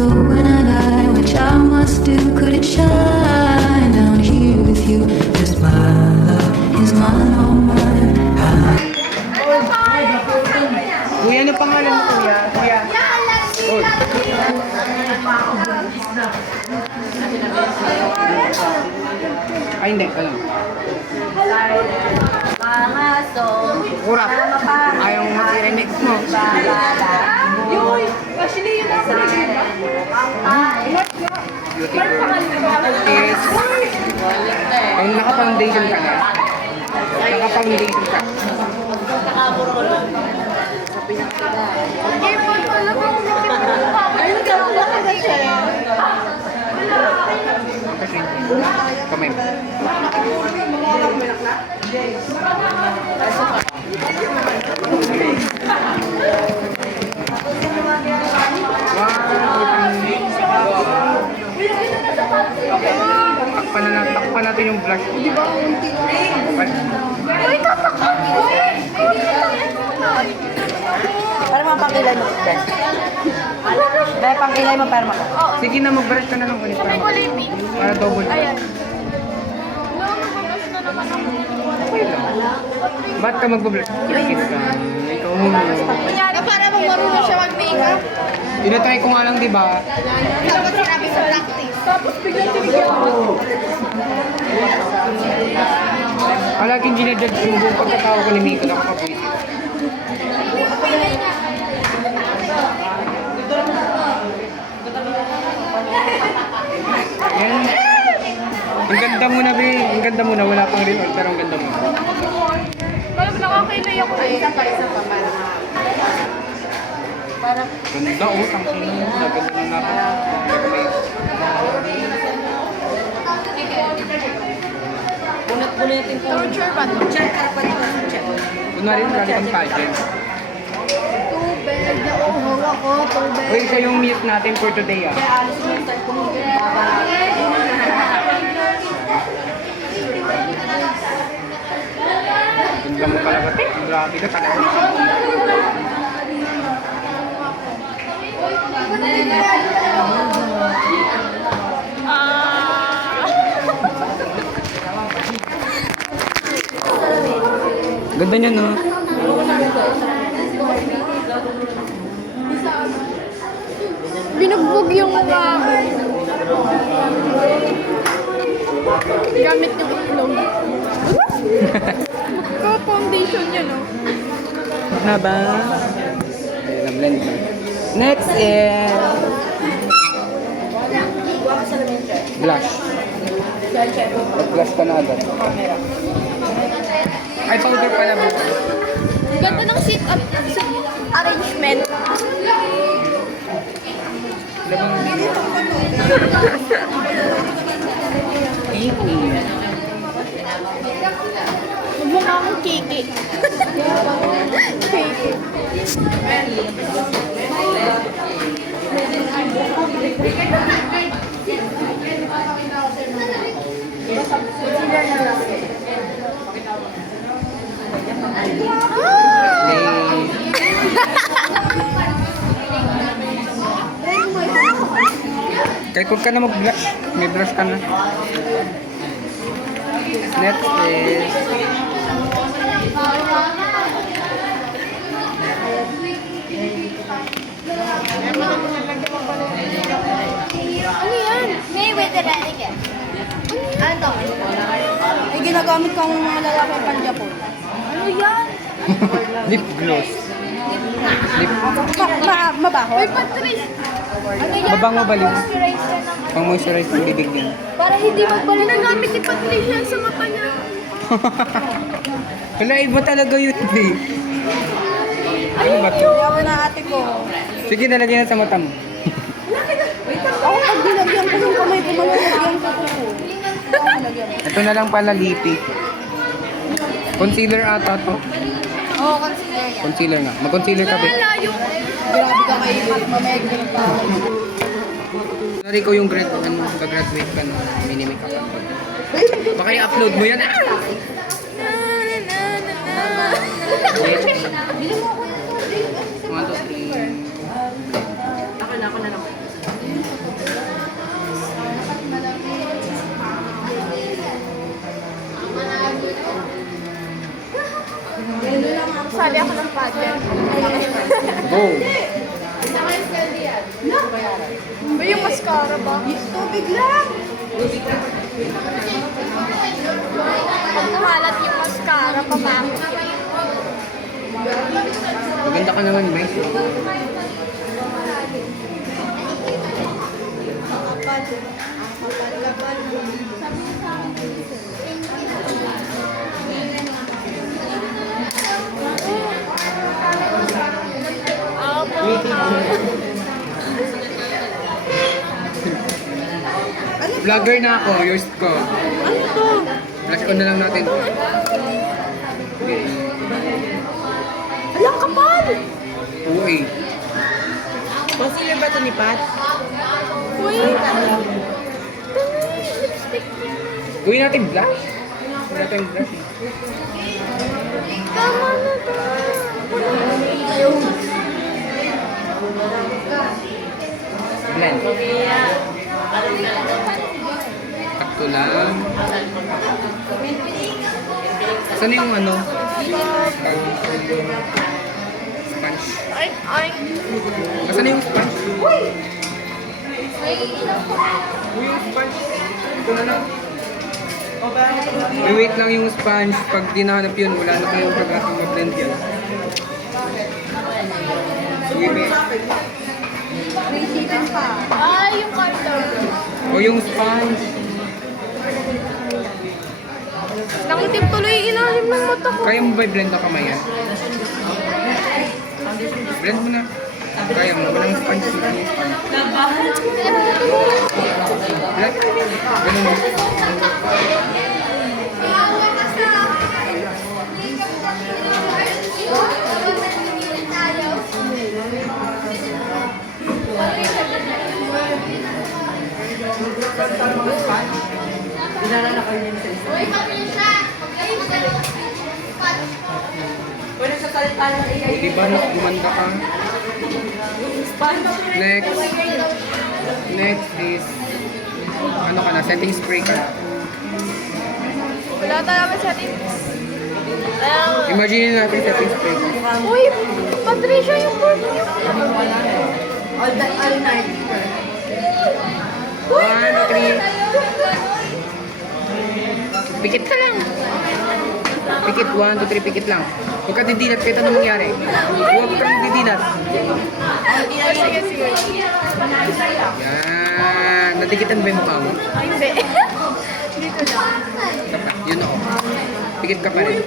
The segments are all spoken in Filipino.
So when I die, which I must do, could it shine down here with you? Just my love is mine, all mine. Kuya, ano pangalan mo, kuya? Kuya. Oh. Ay, hindi. Alam. Kurap. Ayaw mo i-remix mo. Yoy! Actually, yun ako nag-iba. Is, kung naka-foundation ka na, naka-foundation ka. Kamay. Takpan natin yung blush. Di ba? Para mapangilay mo. Dahil pangilay mo para maka. Sige na, mag-brush ka na lang ulit. Para double. Ayan. Ba't ka mag-blush? Kikit ka. Ikaw muna. Na para bang marunong siya mag-makeup. Tinatry ko nga lang, di ba? Dapat sinabi sa practice. Tapos biglang tinigyan ako. Palaging ginajudge yung buong pagkatao ko ni Miko. Nakakapwisit. Yan. Ang ganda mo na, Be. Ang ganda mo na. Wala pang result, pero ang ganda mo. Parang nakakailay ako eh. Isa pa para. Ganda, oh. Tangkin mo. Naganda na nga. Bunat-bunatin ko. Torture ba to? Check, karapat ko. Check. Kunwari, lagi kang pageant. Tubig. Nauuhaw ako. Tubig. Uy, siya yung mute natin for today, ah. Kaya alis mo yung type ko. Ganda mo talaga, te. Grabe ka talaga. Ganda niya, no? Binugbog yung mga gamit yung itlog. Magka-foundation niya, no? Na ba? Okay, na-blend ko. Next is... Blush. Mag-blush ka na agad. Ay, powder pala mo. Ganda ng sit-up arrangement. Mukha akong kiki. Kiki. Kahit huwag ka na mag-blush, may blush ka na. Next is... Ano yan? May with the relic eh. Ano to? May ginagamit kang mga lalaki pan-Japon. Ano yan? Lip gloss. Lip... Mabaho? May patrace. Ano yan? Mabango ba, Lip? Moisturize ka ng... Pang-moisturize ng bibig din. Para hindi magbalik. Nagamit ni Patricia sa mata niya. Wala, iba talaga yun, Be. Ano ba to? Kaya ako na ate ko. Sige, nalagyan na sa mata mo. Ako pag nilagyan ko ng kamay ko, malalagyan ko ko. Ako nilagyan. Ito na lang pala, lipi. Concealer ata to. Oo, consider yan. Concealer nga. Mag-concealer ka, Be. Layo. Grabe ka may mamegin pa. Sorry ko yung gagraduate ka na mini-makeup. Baka i-upload mo yan. One, two, three. Ako na lang. Magsasabi ako ng pattern. Go! Uy, yung mascara ba? Tubig lang. Pag kumalat yung mascara, pamangit yun. Maganda ka naman, May. Vlogger na ako, yours ko. Ano to? Flash on na lang natin. Okay. Alang kapal! 2A. Concealer ba ito ni Pat? Uy, Gawin natin blush. Gawin natin blush. tama na to. Blend. Takto lang. Saan yung ano? Sponge. Ay. Saan yung sponge? May ilang pa. Uy, yung sponge. Ito na lang. Wait lang yung sponge. Pag di nahanap yun, wala na kayong pag-atong mag-blend yan. Sige, May. Ay, yung cardboard. O yung sponge. Nangitim tuloy ilalim ng mata ko. Kaya mo ba i-blend ang kamay yan? Blend mo na. Kaya mo. Walang sponge. Walang sponge. Blend. Ganun mo. O, diba gumanda ka? Next. Next is ano ka na? Setting spray ka na. Wala talaga settings. Imagine natin setting spray ka. Uy, Patricia yung perfume. All night. 1, 3. Pikit ka lang. Pikit, 1, 2, 3, pikit lang. Huwag ka didilat, kahit anong mangyari. Huwag kang didilat. Sige, sige. Yan. Nadikitan ba yung mukha mo? Ay, hindi. Dito lang. Yun o. Pikit ka pa rin.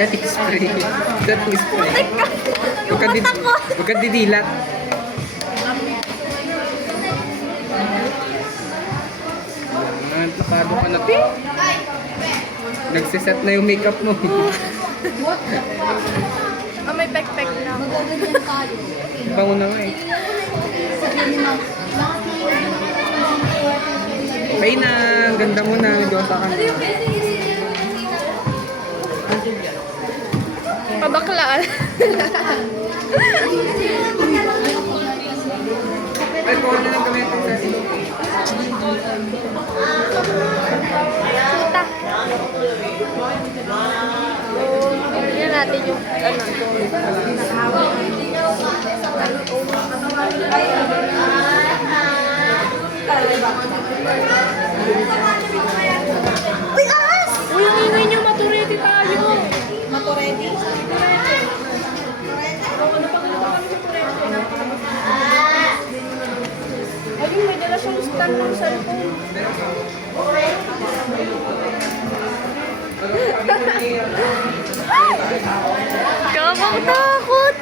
Setting spray. Setting spray. Huwag ka huwag ka didilat. Yan. Tapado ka na. Nagsiset na yung makeup mo. Ah, may pek-pek na. Bango na nga eh. Okay na. Ganda mo na. Diyosa ka na. Pabaklaan. Ay, kung ano lang gawin itong setting. Puta. Tingnan natin yung ano. Uy, ahas! Uy, ang ingay niyo, maturete tayo. Maturedi? Ayun, may dala siyang stand ng cellphone. Kakang takot!